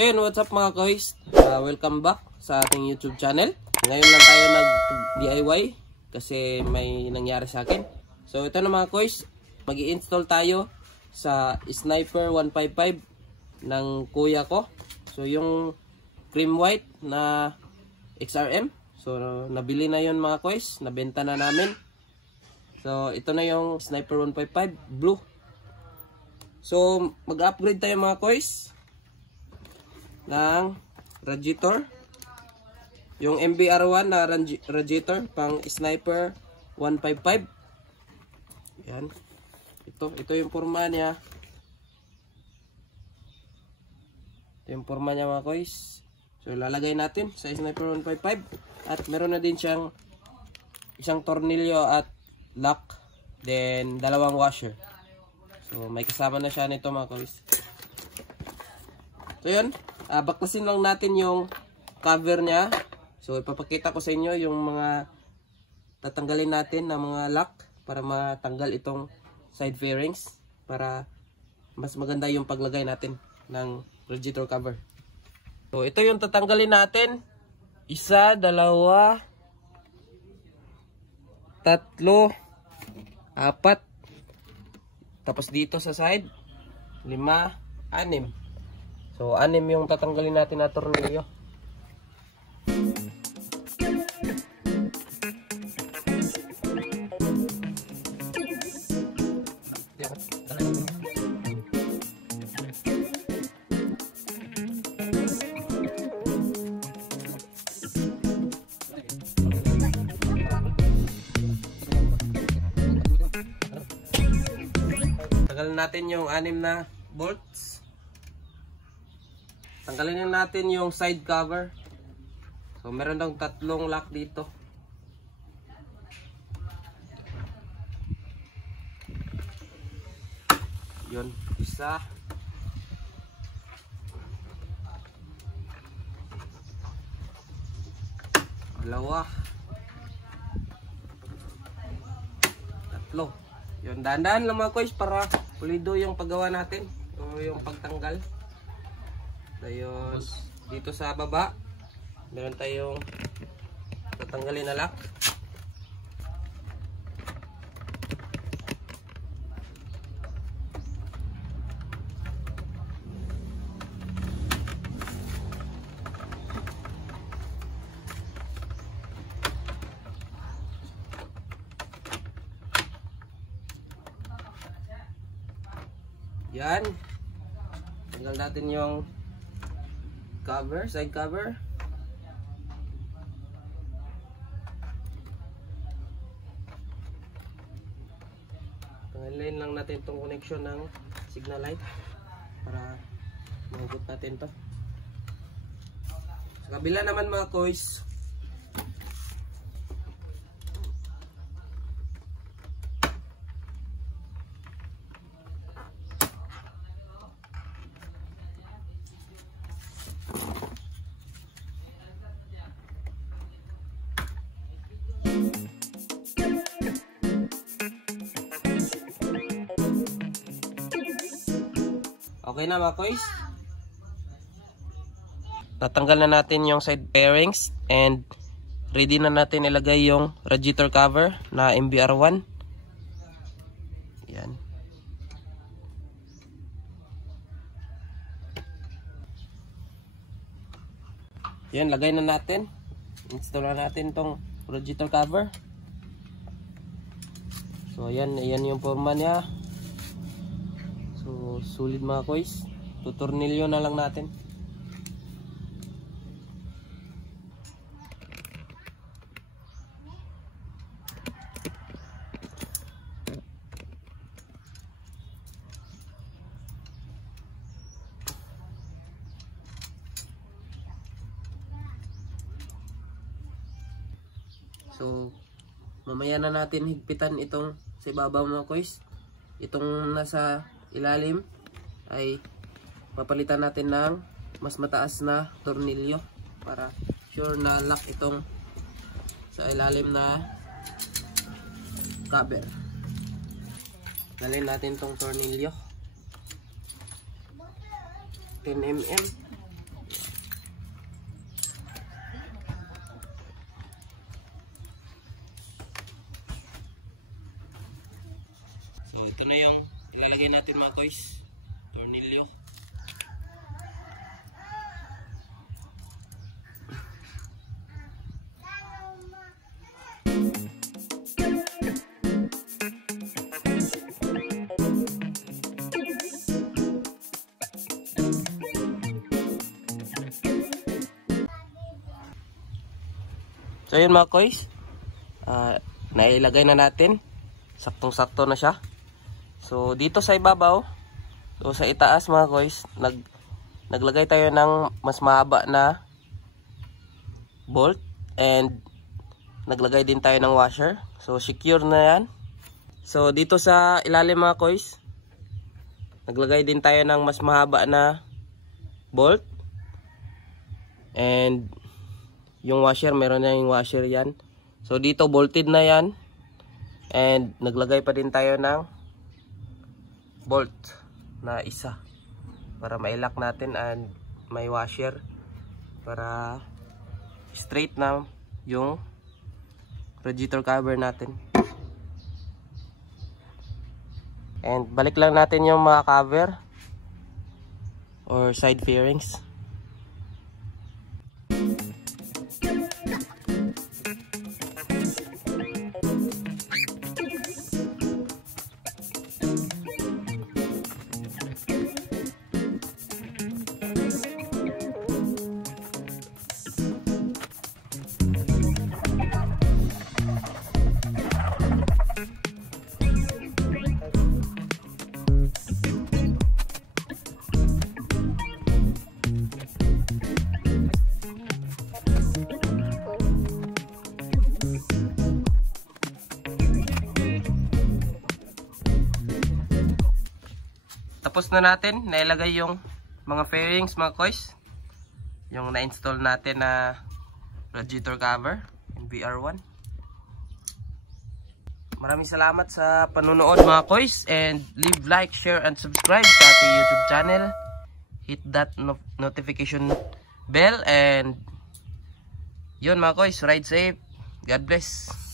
So yun, what's up mga kois? Welcome back sa ating YouTube channel. Ngayon lang tayo nag-DIY kasi may nangyari sa akin. So ito na mga kois, mag-i-install tayo sa Sniper 155 ng kuya ko. So yung cream white na XRM. So nabili na yun mga kois, nabenta na namin. So ito na yung Sniper 155 blue. So mag-upgrade tayo mga kois ng radiator. Yung MBR1 na radiator pang Sniper 155. Yan. Ito yung forma niya. Ito yung forma niya mga kois. So lalagay natin sa Sniper 155 at meron na din siyang isang tornilyo at lock, then dalawang washer. So may kasama na siya nito mga kois. So yun, baklasin lang natin yung cover niya. So ipapakita ko sa inyo yung mga tatanggalin natin na mga lock para matanggal itong side fairings, para mas maganda yung paglagay natin ng radiator cover. So ito yung tatanggalin natin. 1, 2, 3, 4. Tapos dito sa side 5, 6. So 6 yung tatanggalin natin na tornilyo. Tanggalin natin yung 6 na bolts. Tanggalin natin yung side cover. So meron daw 3 lock dito. Yun, 1, 2, 3. Yun, dahan-dahan lang mga kois para pulido yung paggawa natin o yung pagtanggal. Ayun, dito sa baba meron tayong tatanggalin na lock. Yan, tanggal natin yung cover, side cover. Tanggalin lang natin itong connection ng signal light para mahugot natin to. Sa kabila naman mga kois, okay na mga kois. Tatanggal na natin yung side bearings and ready na natin ilagay yung radiator cover na MBR1. Yan. Yan, lagay na natin. Install na natin tong radiator cover. So yan yung forma niya. So sulit mga kois. Tutornilyo na lang natin. So mamaya na natin higpitan itong sa ibabaw mga kois. Itong nasa ilalim ay papalitan natin ng mas mataas na tornilyo para sure na lock itong sa ilalim na cover. Dalhin natin itong tornilyo 10 mm. So ito na yung ilalagay natin mga koys, tornilyo. So yun mga koys, nailagay na natin, saktong-sakto na siya. So dito sa ibabaw, so sa itaas mga koys, naglagay tayo ng mas mahaba na bolt and naglagay din tayo ng washer. So secure na yan. So dito sa ilalim mga koys, naglagay din tayo ng mas mahaba na bolt and yung washer, meron na yung washer yan. So dito bolted na yan. And naglagay pa din tayo ng bolt na isa para mailak natin and may washer para straight na yung radiator cover natin. And balik lang natin yung mga cover or side fairings. Tapos na natin, nailagay yung mga fairings mga koys. Yung na-install natin na radiator cover in VR1. Maraming salamat sa panunood mga koys. And leave like, share, and subscribe sa ating YouTube channel. Hit that notification bell. And yun mga koys, ride safe. God bless.